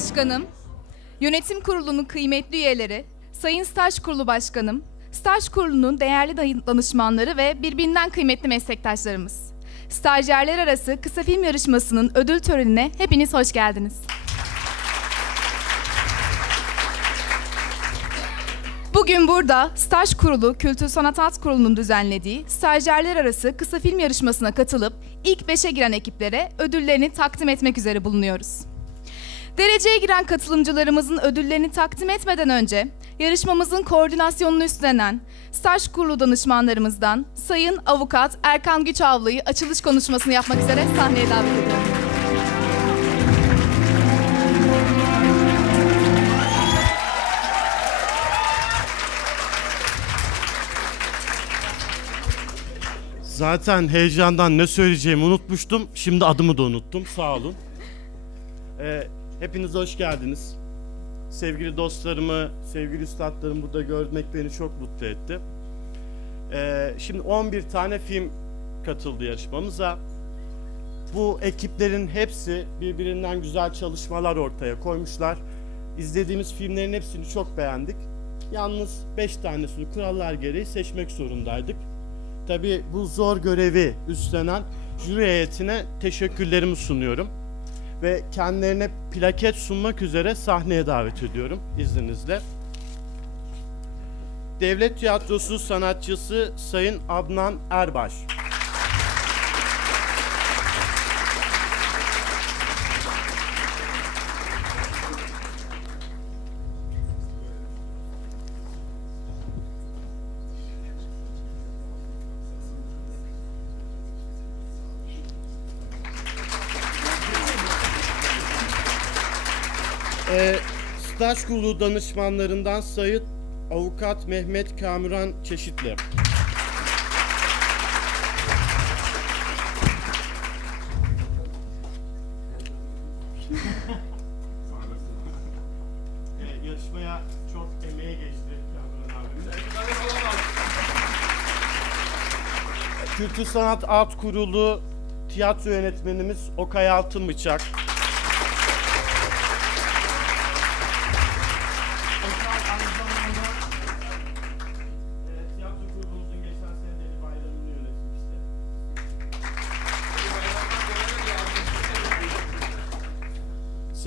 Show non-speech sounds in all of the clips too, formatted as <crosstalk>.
Başkanım, Yönetim Kurulu'nun kıymetli üyeleri, Sayın Staj Kurulu Başkanım, Staj Kurulu'nun değerli danışmanları ve birbirinden kıymetli meslektaşlarımız. Stajyerler arası kısa film yarışmasının ödül törenine hepiniz hoş geldiniz. Bugün burada Staj Kurulu Kültür Sanat Alt Kurulu'nun düzenlediği stajyerler arası kısa film yarışmasına katılıp ilk beşe giren ekiplere ödüllerini takdim etmek üzere bulunuyoruz. Dereceye giren katılımcılarımızın ödüllerini takdim etmeden önce yarışmamızın koordinasyonunu üstlenen Staj Kurulu danışmanlarımızdan Sayın Avukat Erkan Güçavlı'yı açılış konuşmasını yapmak üzere sahneye davet ediyorum. Zaten heyecandan ne söyleyeceğimi unutmuştum. Şimdi adımı da unuttum. Sağ olun. Ee, hepiniz hoş geldiniz. Sevgili dostlarımı, sevgili üstadlarımı burada görmek beni çok mutlu etti. Ee, şimdi 11 tane film katıldı yarışmamıza. Bu ekiplerin hepsi birbirinden güzel çalışmalar ortaya koymuşlar. İzlediğimiz filmlerin hepsini çok beğendik. Yalnız 5 tanesini kurallar gereği seçmek zorundaydık. Tabii bu zor görevi üstlenen jüri heyetine teşekkürlerimi sunuyorum. Ve kendilerine plaket sunmak üzere sahneye davet ediyorum izninizle. Devlet Tiyatrosu sanatçısı Sayın Adnan Erbaş. Staj Kurulu danışmanlarından Sayın Avukat Mehmet Kamuran Çeşitli. Yarışmaya çok emeği geçti. Kültür Sanat Alt Kurulu tiyatro yönetmenimiz Okay Altınbıçak.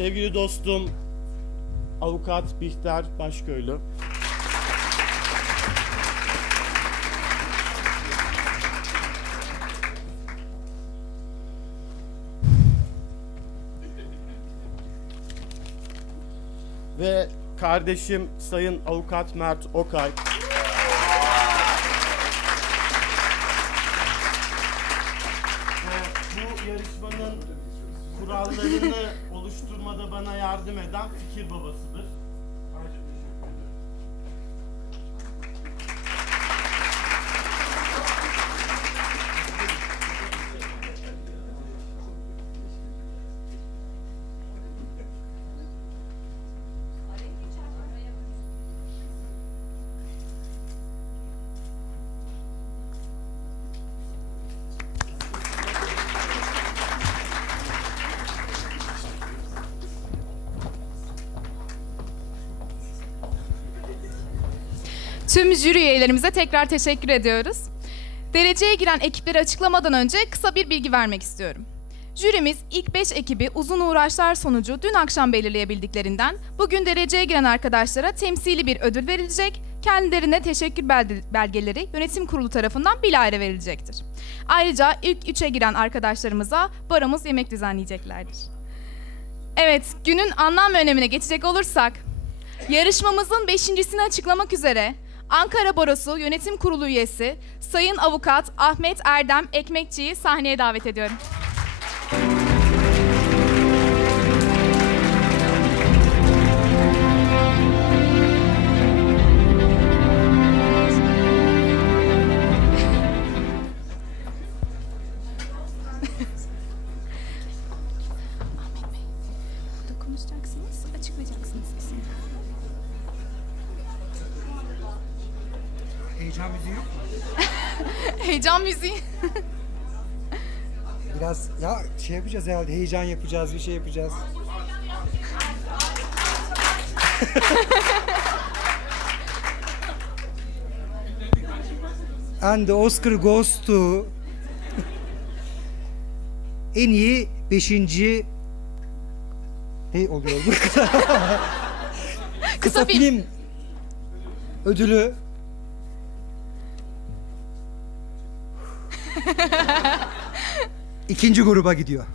Sevgili dostum Avukat Bihter Başköylü. Ve kardeşim Sayın Avukat Mert Okay. Bu yarışmanın kurallarını oluşturmada bana yardım eden fikir babasıdır. Tüm jüri üyelerimize tekrar teşekkür ediyoruz. Dereceye giren ekipleri açıklamadan önce kısa bir bilgi vermek istiyorum. Jürimiz ilk 5 ekibi uzun uğraşlar sonucu dün akşam belirleyebildiklerinden bugün dereceye giren arkadaşlara temsili bir ödül verilecek, kendilerine teşekkür belgeleri yönetim kurulu tarafından bilahare verilecektir. Ayrıca ilk 3'e giren arkadaşlarımıza baramız yemek düzenleyeceklerdir. Evet, günün anlam ve önemine geçecek olursak, Yarışmamızın beşincisini açıklamak üzere Ankara Barosu Yönetim Kurulu üyesi Sayın Avukat Ahmet Erdem Ekmekçi'yi sahneye davet ediyorum. Şey yapacağız herhalde heyecan yapacağız bir şey yapacağız. <laughs> And the Oscar goes to <laughs> en iyi beşinci ne oluyor bu? <laughs> Kısa film. film ödülü ikinci gruba gidiyor.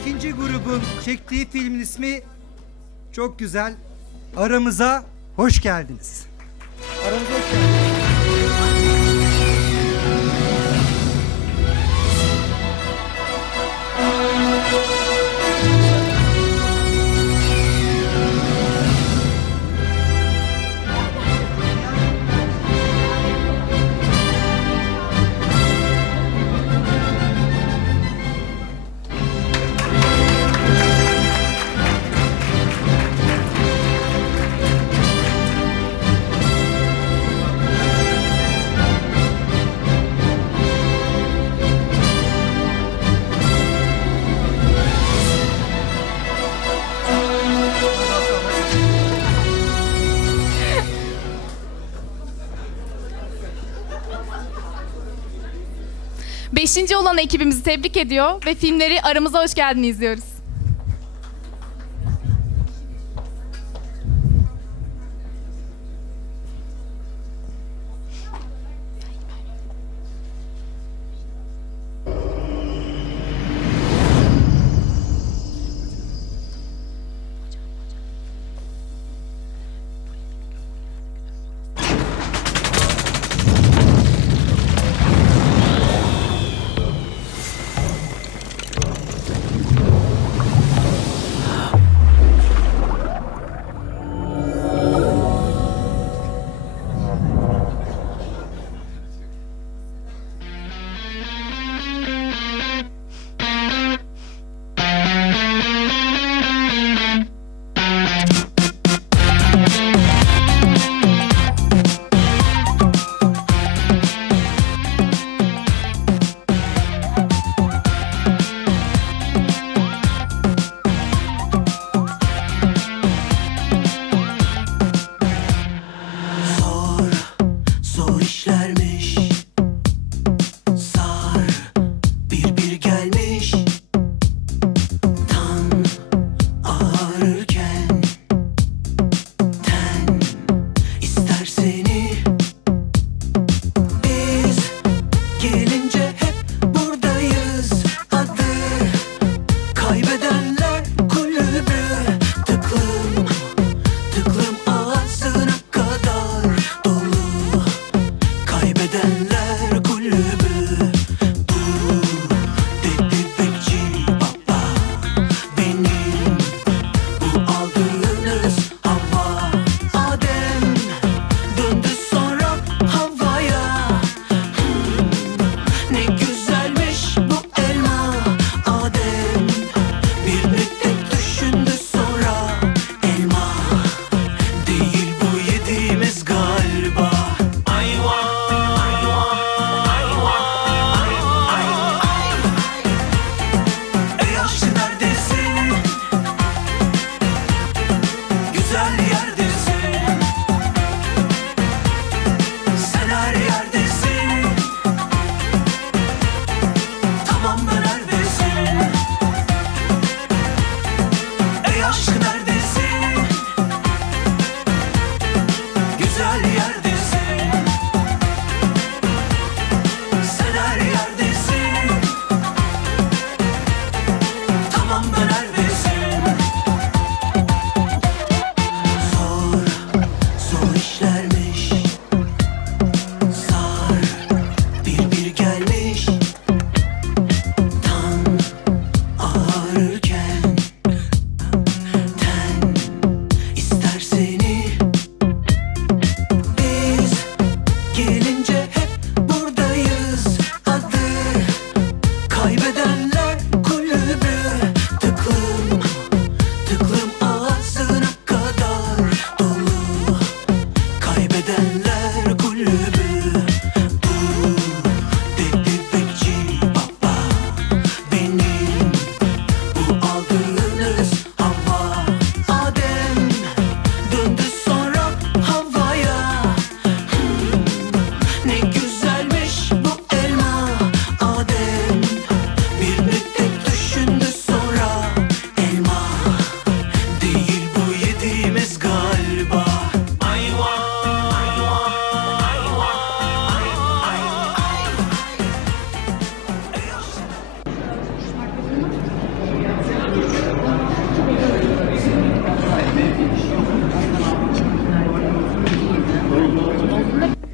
İkinci grubun çektiği filmin ismi çok güzel. Aramıza hoş geldiniz. Aramıza hoş geldiniz. Beşinci olan ekibimizi tebrik ediyor ve filmleri aramıza hoş geldiniz izliyoruz.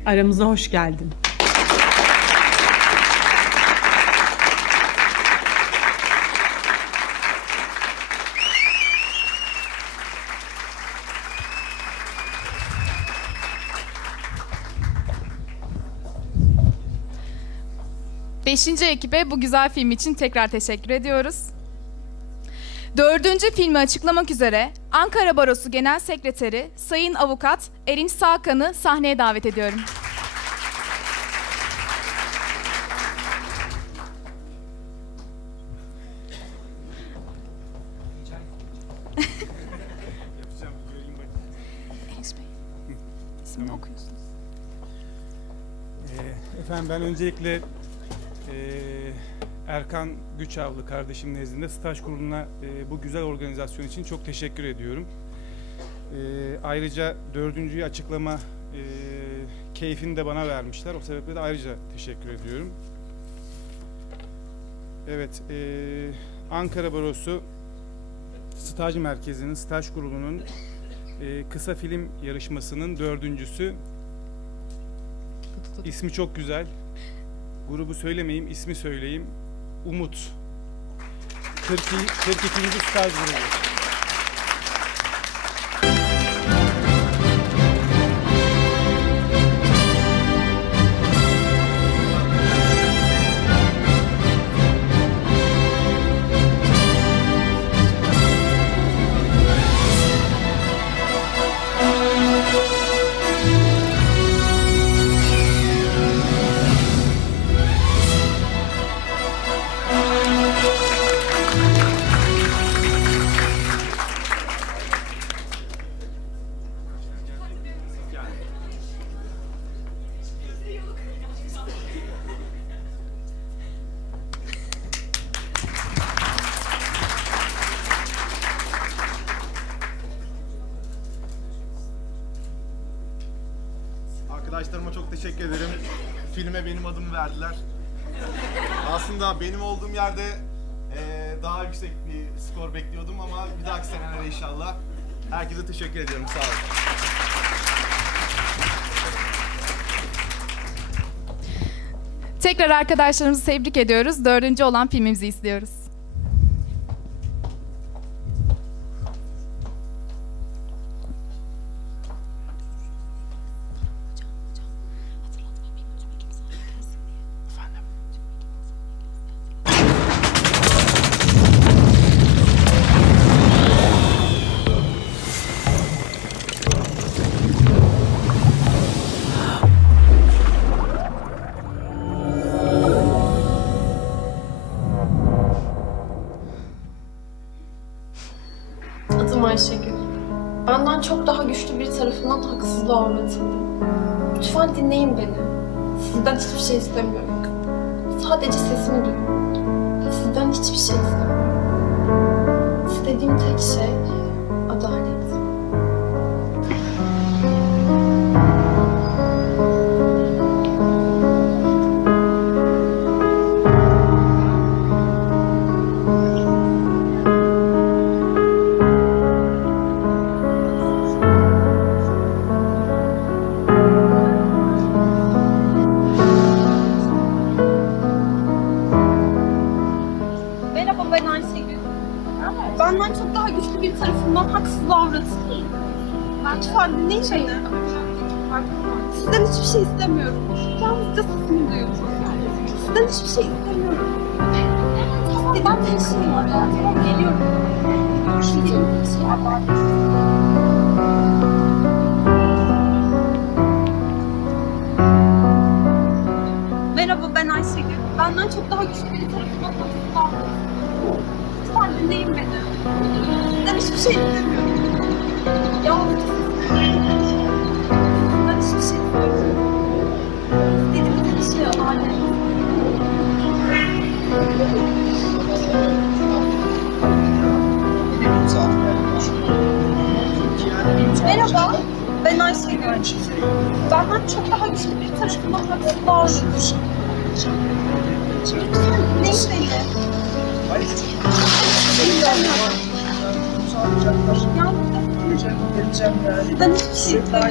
Aramıza hoş geldin. Beşinci ekibe bu güzel film için tekrar teşekkür ediyoruz. Dördüncü filmi açıklamak üzere Ankara Barosu Genel Sekreteri Sayın Avukat Erinç Sağkan'ı sahneye davet ediyorum. İsmini okuyorsunuz. Ee, Efendim ben öncelikle eee, Erkan Güçavlı kardeşim nezdinde staj kuruluna eee, bu güzel organizasyon için çok teşekkür ediyorum. Eee, ayrıca dördüncüyü açıklama eee, keyfini de bana vermişler. O sebeple de ayrıca teşekkür ediyorum. Evet, eee, Ankara Barosu Staj Merkezi'nin, staj kurulunun eee, kısa film yarışmasının dördüncüsü İsmi çok güzel. Grubu söylemeyeyim, ismi söyleyeyim. Umut. 42. 42. staj grubu. Filme benim adımı verdiler. Aslında benim olduğum yerde eee, daha yüksek bir skor bekliyordum ama bir dahaki senelere inşallah. Herkese teşekkür ediyorum. Sağ olun. Tekrar arkadaşlarımızı tebrik ediyoruz. Dördüncü olan filmimizi izliyoruz. Benden çok daha güçlü bir tarafından haksızlığa uğratıldım. Lütfen dinleyin beni. Sizden hiçbir şey istemiyorum. Sadece sesimi duyun. Sizden hiçbir şey istemiyorum. İstediğim tek şey Benden çok daha güçlü bir tarafından haksızlığa uğratıldım. Lütfen dinleyin beni. Sizden hiçbir şey istemiyorum. Yalnızca sesimi duyun. Sizden hiçbir şey istemiyorum. İstediğim tek şey var. Tamam geliyorum. İstediğim tek şey var. Merhaba ben Ayşegül. Benden çok daha güçlü bir tarafından haksızlığa uğratıldım. Lütfen dinleyin beni. Sizden hiçbir şey istemiyorum.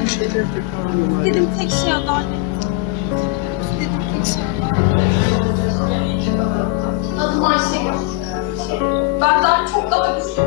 İstediğim tek şey adalet. İstediğim tek şey adalet. Adım Ayşegül. Benden çok daha güçlü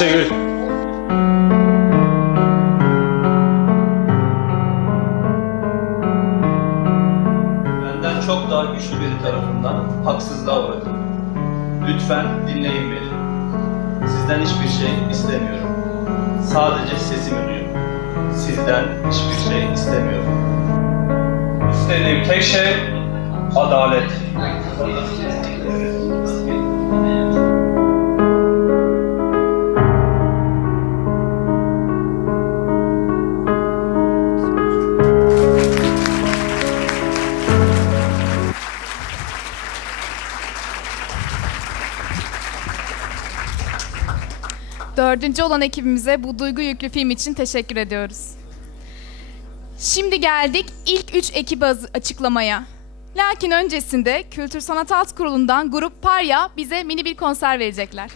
Ayşegül. Benden çok daha güçlü biri tarafından haksızlığa uğradım. Lütfen dinleyin beni. Sizden hiçbir şey istemiyorum. Sadece sesimi duyun. Sizden hiçbir şey istemiyorum. İstediğim tek şey adalet. Dördüncü olan ekibimize bu duygu yüklü film için teşekkür ediyoruz. Şimdi geldik ilk üç az- açıklamaya. Lakin öncesinde Kültür Sanat Alt Kurulu'ndan grup Parya bize mini bir konser verecekler.